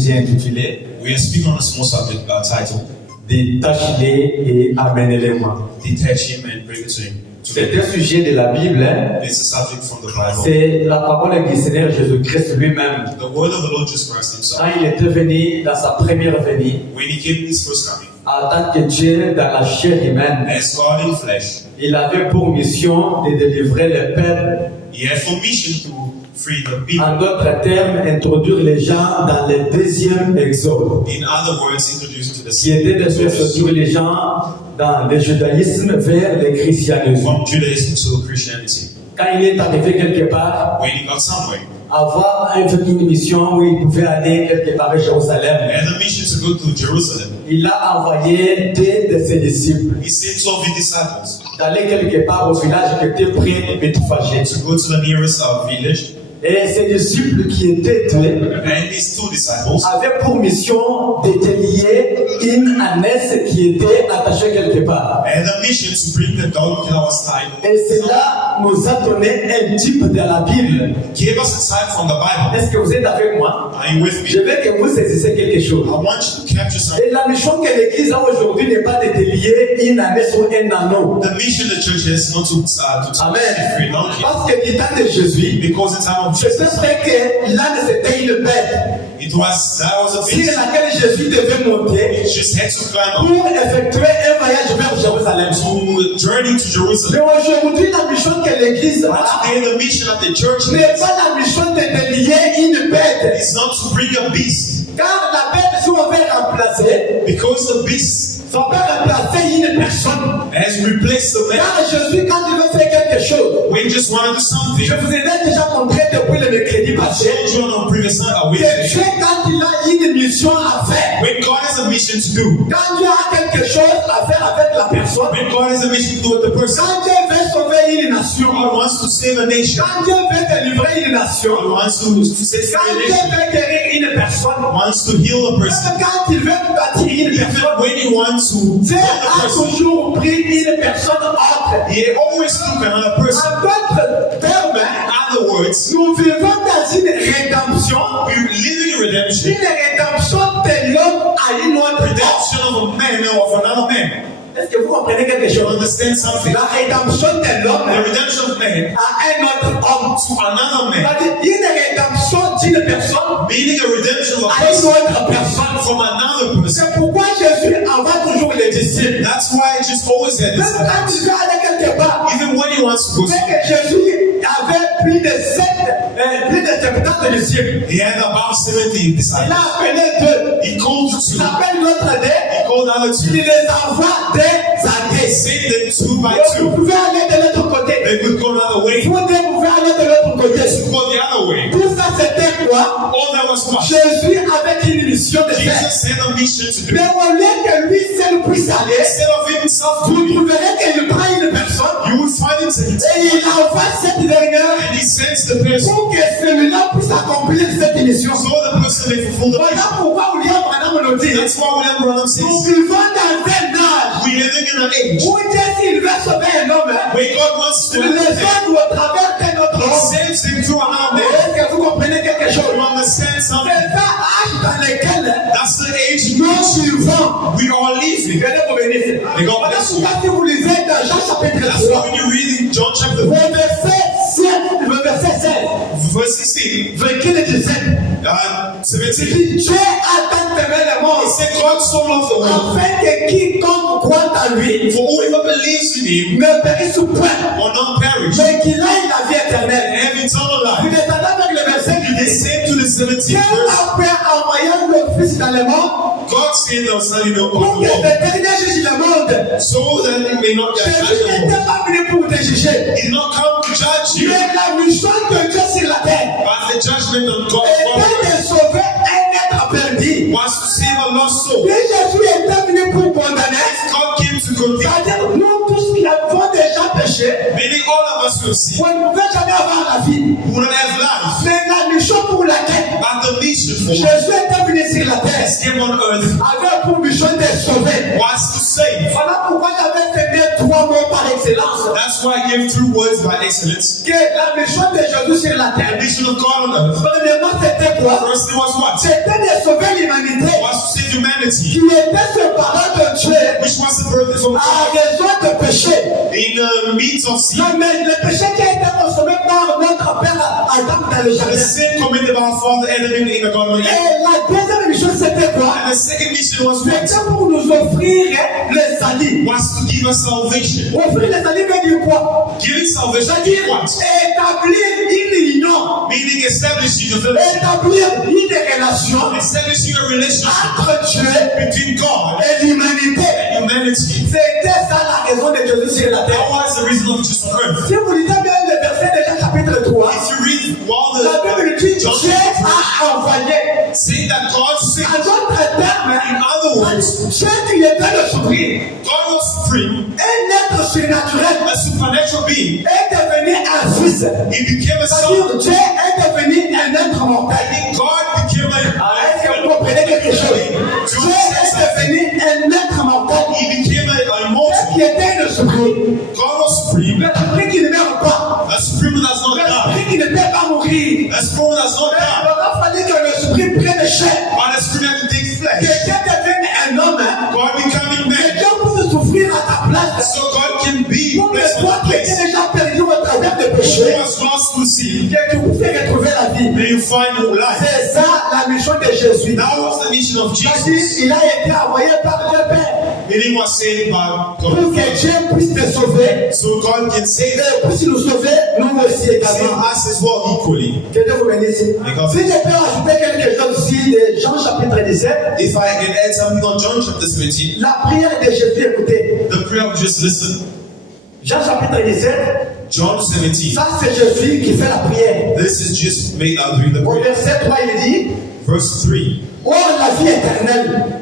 sujet intitulé We are speaking on a small subject titled Détachez-les et amenez-les-moi. Detach him and bring it to him. C'est un sujet de la Bible. It's a subject from the Bible. C'est la parole du Seigneur Jésus-Christ lui-même. The word of the Lord Jesus Christ himself. Quand il était venu dans sa première venue, When he came in his first coming, en tant que Dieu dans la chair humaine, as God in flesh, il avait pour mission de délivrer le peuple. he had for mission to free the people. En d'autres termes, introduire les gens dans le deuxième exode, In other words, introduced to the qui était de faire sortir les gens dans le judaïsme vers le christianisme. from Judaism to Christianity. Quand il est arrivé quelque part, When he got somewhere, avoir une mission où il pouvait aller quelque part à Jérusalem, he had a mission to go to Jerusalem. il a envoyé deux de ses disciples He sent 12 of his disciples d'aller quelque part au village qui était près de Bethphagée. to go to the nearest village, Et ces disciples qui étaient deux and these two disciples avaient pour mission de lier une ânesse qui était attachée quelque part. had a mission to bring the dog that was tied. Et cela nous a donné un type de la Bible. Gave us a type from the Bible. Est-ce que vous êtes avec moi? Are you with Je me? veux que vous saisissiez quelque chose. I want you to capture something. Et la mission que l'Église a aujourd'hui n'est pas de lier une ânesse ou un anneau. The mission of the church is not to Amen. free donkey. Parce que du temps de Jésus, Because in time of c'est Jesus, vrai que l'âne c'était une bête that was a sur beast. laquelle Jésus devait monter It just had to climb pour effectuer un voyage vers Jérusalem. to journey to Mais Jerusalem. aujourd'hui, la mission que l'Église But a today, the mission of the church n'est pas la mission de lier une bête. is not to bring a beast, Car la bête, si on veut remplacer, because the beast on peut remplacer une personne. has replaced the man. Car Jésus, quand il veut faire quelque chose, We just want to do something. je vous ai déjà montré depuis le mercredi passé, Told you on a previous que week. Dieu, quand il a une mission à faire, When God has a mission to do, quand Dieu a quelque chose à faire avec la personne, when God has a mission to do with the person, quand Dieu veut sauver une nation, God wants to save a nation. quand Dieu veut délivrer une nation, God wants to save quand a Dieu nation. veut guérir une personne, Wants to heal a person. même quand il veut bâtir une Even personne, when he wants to Dieu heal a a person, toujours pris une personne autre. he always took another person. En d'autres termes, In other words, nous vivons dans une rédemption, we live in redemption. une rédemption de l'homme à une autre redemption. Redemption of a man or of another man. Est-ce que vous comprenez quelque You chose? understand something? La rédemption de l'homme The redemption of man à un autre homme. to another man. C'est-à-dire une rédemption d'une personne Meaning a redemption of a à une person autre personne. from another person. C'est pourquoi Jésus envoie toujours les disciples. That's why it just always had Même this. quand il veut aller quelque part, Even when he wants to go, c'est que Jésus avait plus de 70 disciples. he had about 70 Il disciples. a appelé deux. He called Il two. appelle l'autre deux. He called the other Il two. les envoie des années. Sent them two by Vous two. pouvez aller de l'autre côté. They could go another way. Vous pouvez aller de l'autre côté. To go the other way. Tout ça c'était quoi? All that was what? Jésus avait une mission de faire. Jesus had a mission to do. Mais au lieu que lui seul puisse aller, Instead of himself vous doing it, trouverez qu'il prend une personne you will find him et il envoie cette dernière and he sends the person pour que celui-là puisse accomplir cette mission. so the person may fulfill the mission. Voilà pourquoi William Branham nous dit, That's why William Branham nous says vivons dans un âge we living in an age où Dieu s'il veut sauver un homme, where God wants to il le sauve au travers d'un autre He homme. saves him through another man. Est-ce que vous comprenez quelque chose? You understand something? C'est un âge dans lequel That's the age in nous which vivons. we are living. Venez pour bénir. May God bless you. Quand vous lisez dans Jean chapitre That's 3, why when you read in John chapter le verset 16, verse 16, verset 17, 17, il dit Dieu a tant aimé le he monde said God so loved the world afin que quiconque croit en lui for whoever believes in him ne périsse point, will not perish mais qu'il ait la vie and éternelle. have eternal Vous life. êtes avec le verset qui They dit said to the 17th Dieu verse, après envoyant le Fils dans le monde God said the Son in the pour que world l'éternel juge le monde. so that he may not judge Jésus the world. n'était pas venu pour te juger. He did not come to judge you, Mais la mission de Dieu sur la terre but the judgment of God était de sauver un être perdu. was to save a lost soul. Et Jésus était venu pour condamner. God came to condemn, C'est-à-dire, nous tous qui avons déjà péché, meaning all of us will see on ne pouvait jamais avoir la vie. who will not have life. Mais la mission pour laquelle But the mission for Jésus était venu sur la terre came on earth avait pour mission de sauver. was to save. Voilà pourquoi j'avais fait 3 trois mots par excellence. That's why I gave 2 words by excellence. Que la mission de Jésus sur la terre. The mission of God on earth. Premièrement, c'était quoi? First it was what? C'était de sauver l'humanité Was to save humanity, qui était séparée de Dieu which was separated from à God raison de péché. in the means of sin. Non, mais le péché qui a été consommé par notre père Adam dans le The jardin. sin committed by our father Adam in the Garden of Eden. Et la deuxième mission, c'était quoi? And the second mission was what? C'était pour nous offrir le salut. Was to give us salvation. Offrir le salut veut dire quoi? Giving salvation C'est-à-dire is what? établir une union, Meaning establishing a fellowship. établir une relation Establishing a relationship entre Dieu between God et l'humanité. and humanity. C'était ça la raison de Jésus sur la terre. That was the reason of Jesus on earth. Si vous lisez bien le verset de Jean chapitre 3, If you read while la Bible the dit John Dieu a envoyé. saying that God sent, En d'autres termes, in other words, Dieu qui était le suprême, God was supreme, un être surnaturel, a supernatural being. est devenu un fils. He became a C'est-à-dire son. Dieu est devenu un être mortel. God became Est-ce que vous comprenez quelque chose? Dieu est devenu un être mortel He became a mortal. qui était le suprême. God was supreme. Le suprême qui ne meurt pas. A supreme that does not Le die. suprême qui ne peut pas mourir. A supreme that does not Mais die. il aura fallu que le suprême prenne chair. But a supreme that takes flesh. Quelqu'un devienne un homme. God becoming man. Quelqu'un peut souffrir à ta place. So God can be Pour que place toi on qui place. étais déjà perdu au travers de Who péché, was lost to sin. que tu puisses retrouver la vie. May you find new life. C'est ça la mission de Jésus. That was the mission of C'est-à-dire, Jesus. il a été envoyé par Dieu Père Meaning was saved by pour God. que Dieu puisse te sauver So God can save et puisse nous sauver, nous aussi save également. us as well equally. Que Dieu vous bénisse. Si je peux ajouter quelque chose ici de Jean chapitre 17, If I can add something on John chapter 17, la prière de Jésus, écoutez. the prayer of just listen. Jean chapitre 17, John 17. ça c'est Jésus qui fait la prière. This is just made out doing the Au prayer. verset 3, il dit, Verse 3. oh la vie éternelle,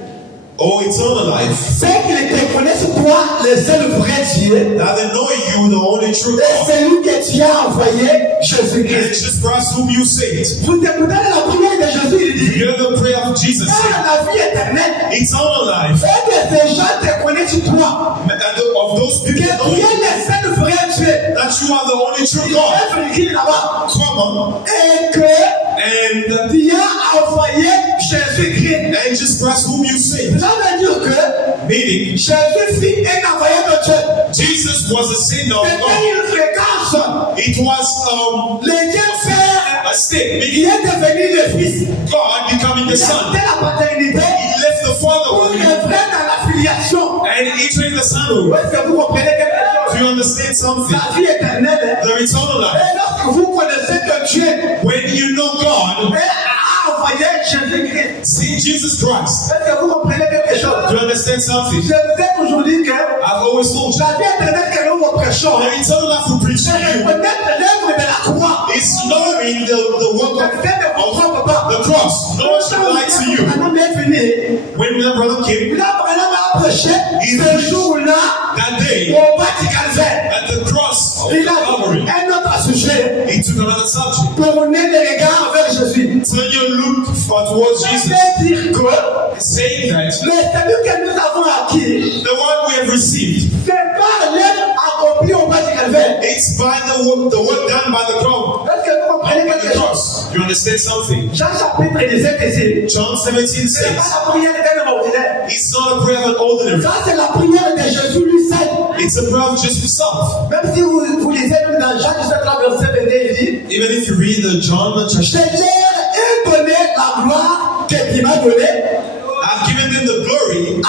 Oh, eternal life, c'est qu'ils te connaissent toi, le seul vrai Dieu, that they know you, the only true et God, celui que tu as envoyé, and Jésus-Christ. Jesus Christ whom you saved. Vous écoutez la prière de Jésus, il dit, Hear the prayer of Jesus. oh la vie éternelle, Eternal life, c'est que ces gens te connaissent toi, and of those que tu people know es you, le seul vrai Dieu. that you are the only true Il God. est écrit là-bas, Come et que and tu as envoyé Jésus-Christ. Jesus Christ whom you saved. Ça veut dire que Meaning, Jésus-Christ est envoyé de Dieu. Jesus was a son of C'était God. une fréquence. It was Le Dieu Père a state. qui est devenu le Fils. God becoming the Il a Son. quitté la paternité He left the pour Father entrer dans la filiation. and entering the Sonhood. Est-ce que vous comprenez quelque Do chose? you understand something? La vie éternelle. The eternal life. Et lorsque vous connaissez que Dieu When you know God, a envoyé Jésus-Christ, see Jesus Christ. est-ce que vous comprenez quelque chose? Do you understand something? Je vous ai toujours dit que I've always told you. la vie éternelle que nous prêchons, The eternal life we preach c'est to you reconnaître l'œuvre de la croix. is knowing the work Quelqu'un ne comprend pas. of the cross. No one should lie to you. Un homme est venu. When my brother came, Là, un homme a prêché ce jour-là that day, au bas du calvaire. at the cross of Il a Calvary, un autre sujet. he took another subject. Tourner les regards vers Jésus. Turn your look towards Ça Jesus, veut dire que saying that le salut que nous avons acquis, the one we have received, c'est par l'œuvre accomplie au bas du calvaire. it's by the work done by the cross. Est-ce que vous comprenez By quelque the chose? cross. You understand something? Jean chapitre 17 ici. John 17 Ce n'est pas says, la prière d'un homme ordinaire. it's not a prayer of an ordinary. Ça, c'est la prière de Jésus lui seul. It's a prayer of just himself. Même si vous lisez même dans Jean 17, verset 22, il dit, Even if you read the John je chapter, leur ai donné la gloire que tu m'as donnée, I've given them the glory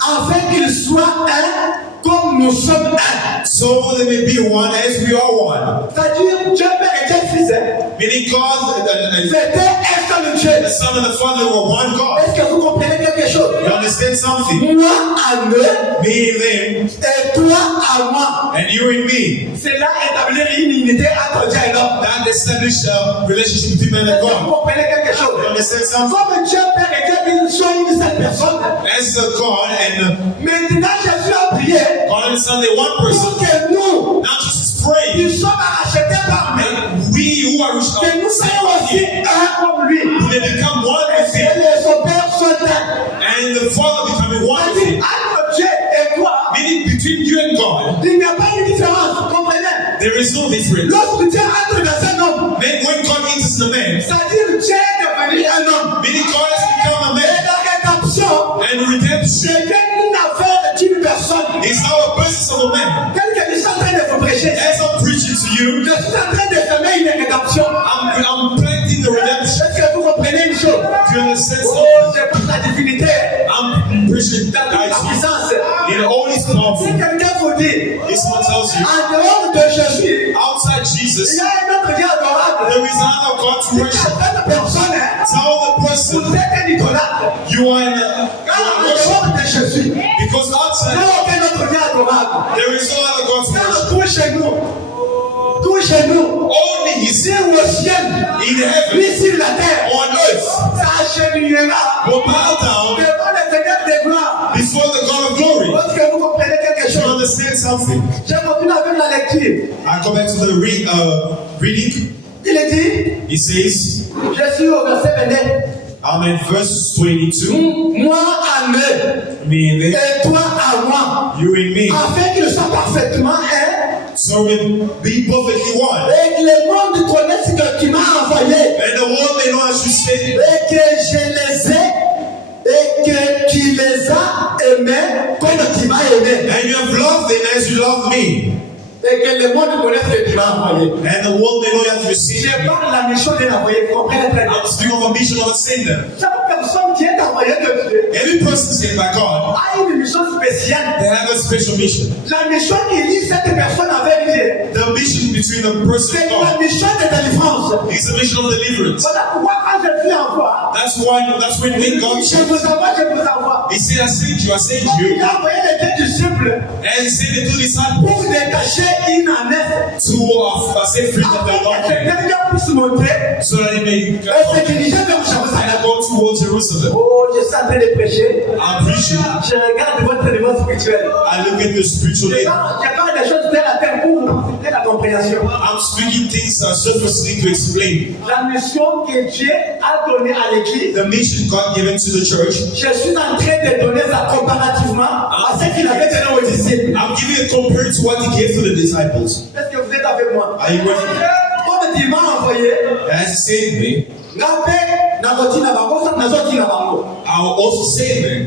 afin qu'ils soient un comme nous sommes un. so they may be one as we are one. C'est-à-dire, Dieu Père et Dieu Fils, Meaning God and c'était un seul Dieu. the Son and the Father were one God. Est-ce que vous comprenez quelque chose? You understand something? Moi à eux Me and them, et toi à moi. and you and me. C'est là établir une unité entre Dieu et l'homme. That established a relationship between man Est-ce and que vous God. comprenez quelque chose? You understand something? Comme Dieu Père et Dieu Fils sont une seule personne. As a God and Maintenant, Jésus a prié God and the Son, they're one pour person. que nous, Now Jesus prayed nous sommes rachetés par lui. that we who are Que nous soyons aussi un comme lui. they become one Et with que Him, les opères sont un. and the Father becoming one with C'est-à-dire, Him. entre Dieu et toi, Meaning between you and God, il n'y a pas de différence, comprenez? there is no difference. Lorsque Dieu entre dans un homme, When God enters the man, c'est-à-dire Dieu est devenu un homme. meaning God has become a Et man, la rédemption, and redemption c'est une affaire d'une personne. is now a business of a man. Tel que je suis en train de vous prêcher, As I'm preaching to you, je suis en train de semer une rédemption. I'm planting the redemption. Est-ce que vous comprenez une chose? Do you understand Oh, something? je pense la divinité I'm preaching dans la that puissance. in all His Si powerful. quelqu'un vous dit, This one tells you, en dehors de Jésus, outside il Jesus, y a un autre Dieu adorable. there is another God to Si worship. certaines personnes, Tell the vous person êtes un idolâtre. you are in Quand en worship. dehors de Jésus, Because il n'y outside, a aucun autre Dieu adorable. there is no other God to worship. Quand tout chez nous, tout chez nous, Only His ici ou au ciel, in heaven, lui sur la terre, on earth, s'agenouillera will bow down devant le Seigneur des gloires. before the God of glory. Est-ce que vous comprenez quelque Do you chose? understand something? Je continue avec la lecture. I go back to the reading. Il est dit, He says, je suis au verset 22. I'm in verse 22. Moi à eux, Me and them, et toi à moi, you and me. afin qu'ils soient parfaitement un, So we be perfectly one. et que le monde connaisse que tu m'as envoyé, And the world may know as you say, et que je les ai, et que tu les as aimés comme tu m'as aimé, and you have loved them as you love me. et que le monde connaisse que tu m'as envoyé. And the world may know as you see. Je parle de la mission de l'envoyé, vous comprenez très bien. I'm speaking of a mission of a sender. Chaque personne qui est envoyée de Dieu Every person sent by God, a une mission spéciale. they have a special mission. La mission qui lie cette personne avec Dieu, The mission between the person c'est and la God mission de délivrance. is a mission of deliverance. Voilà pourquoi quand je suis envoie, That's when God je vous envoie, je vous envoie. He said, I sent you, I sent Il you. a envoyé les deux disciples And He said the two disciples pour détacher une année. to set free the Afin que donkey quelqu'un puisse monter so that he may et se diriger vers and Jérusalem. go towards Jerusalem. Oh, je suis en train de prêcher. I'm preaching. Je regarde votre niveau spirituel. I look at the spiritual Je life. parle des choses de la terre pour vous faciliter la compréhension. I'm speaking things surfacely to explain La mission que Dieu a donnée à l'église, the mission God given to the church. je suis en train de donner ça comparativement à ce qu'il avait donné aux disciples. I'm giving it compared to what He gave to the disciples. Est-ce que vous êtes avec moi? Are you with me? Comme il m'a envoyé, As He saved me, ngape nakoti na bango, nazoti na bango. I will also save them.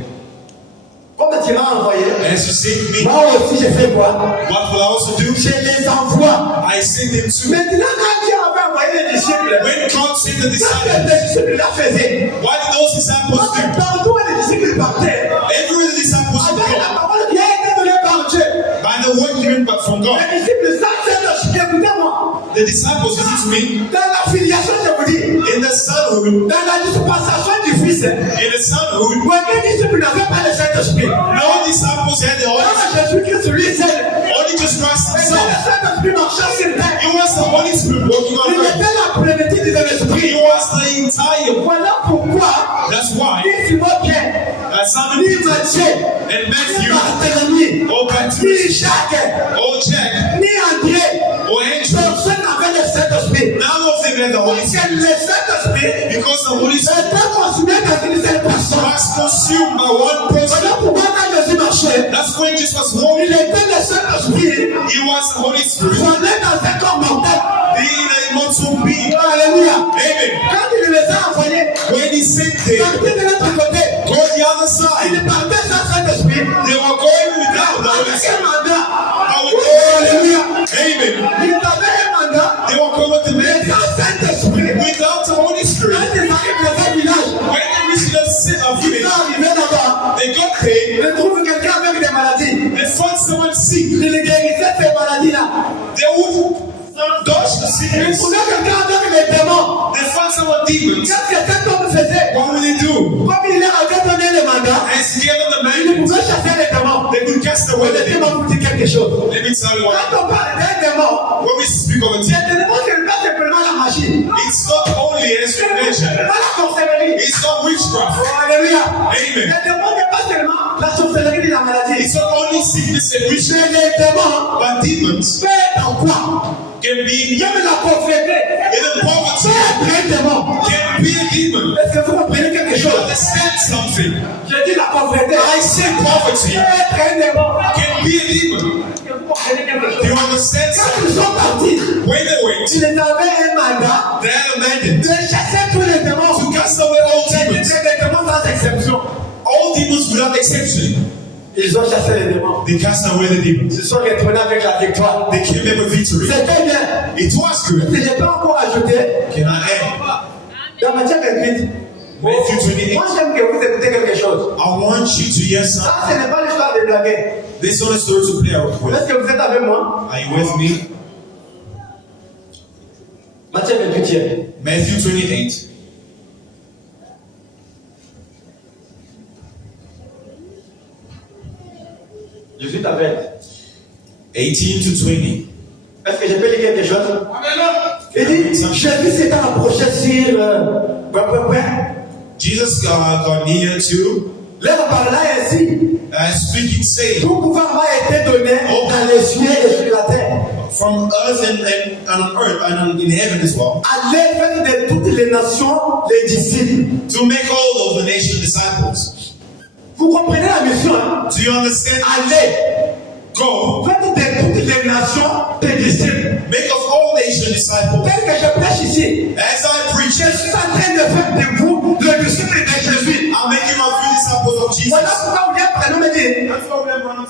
Comme tu m'as envoyé, As you saved me, moi aussi je fais quoi? what will I also do? Je les envoie. I send them to. Maintenant, quand Dieu avait envoyé les disciples, When God sent the qu'est-ce que disciples, les disciples là faisaient? what did those disciples Parce que do? partout où les disciples partaient, Everywhere the disciples would avec la go, parole qui a été donnée par Dieu, by the word given back from God, les disciples s'accèdent, écoutez-moi, the disciples, listen to me, dans la filiation, je vous dis, in the sonhood, dans la dispensation du Fils, in the sonhood, aucun disciple n'avait pas le Saint-Esprit. no disciples had the Holy Quand Spirit, Jésus-Christ lui seul, only just Christ mais le Himself. Saint-Esprit marchait sur terre. It was the Holy Spirit working on Il earth. était la plénitude de It l'Esprit. was the entire. Voilà pourquoi, That's why ni Simon Pierre, that Simon ni Peter Matthieu, and ni Matthew, Barthélemy, or ni Bartimaeus, Jacques, or Jack, ni André, or Andrew, personne n'avait le Saint-Esprit. none of them had the Holy Parce que Spirit. le Saint-Esprit Because the Holy Spirit était consumé dans une seule personne. was consumed by one person. Voilà pourquoi quand Jésus marchait, That's when Jesus was il walking. était le Saint-Esprit, He was the Holy Spirit. tourné dans un corps mortel. Being a immortal being. Alléluia. Amen. Quand il les a envoyés, When He sent them, partait de l'autre côté. go the other Il side. partait sans Saint-Esprit. They were going without the Holy Avec un Spirit. mandat. How Oh, would Alléluia. Amen. Il avait un mandat. They were going with the Mais man sans Saint-Esprit. without the Holy Spirit. Quand ils arrivent dans un village, When they reached the city of ils village, sont arrivés là-bas. they got there. Ils trouvent quelqu'un avec des maladies. They found someone sick. Ils guérissaient ces maladies-là. They would dodge the Ils sickness. trouvaient quelqu'un avec des démons. They found someone demons. Qu'est-ce que cet homme faisait? What would they do? Comme il leur avait donné le mandat, As he gave them the il mandate, pouvait chasser les démons. they could cast away the Laissez-moi demons. vous dire quelque chose. Let me tell you what. Quand on parle d'un démon, When we speak of a les demon, démons, ce n'est pas simplement la magie. it's not only as Ce you n'est mentioned. pas la sorcellerie. It's not witchcraft. Oh, alléluia. Amen. Les démons n'est pas seulement la sorcellerie de la maladie. It's not only sickness and Mais witchcraft, les démons but demons peuvent en quoi? can be Même la pauvreté even poverty peut être un démon. can be a demon. Est-ce que vous comprenez quelque chose? Understand something. Je dis la pauvreté I say poverty peut être un démon. can be exception. All demons without exception, Ils ont chassé les démons. they cast away the demons. Ils se sont retournés avec la victoire. They came back with victory. C'était bien. It was good. Je n'ai pas encore ajouté Can I add? dans Matthieu 28. Matthew 28. Moi, j'aime que vous écoutez quelque chose. I want you to hear something. Ça, ce n'est pas l'histoire de blaguer. This is not a story to play out with. Est-ce que vous êtes avec moi? Are you with me? Matthieu 28. Matthew 28. Je suis avec. 18 to 20. Est-ce que je peux lire quelque chose? Il dit, Jésus s'est approché sur Jesus got near to leur parla ainsi. speaking, saying, Tout pouvoir m'a été donné dans les cieux et sur la terre. from earth and on earth and in heaven as well, Allez faire de toutes les nations les disciples. to make all of the nation disciples. Vous comprenez la mission, hein? Do you understand? Allez, Go, faites de toutes les nations des disciples. make of all nations disciples. Tel que je prêche ici, As I preach, je suis en train de faire de vous le disciple de Jésus. I'm making of you disciples of Jesus. Voilà pourquoi vous bien prénom me dit. That's why we have run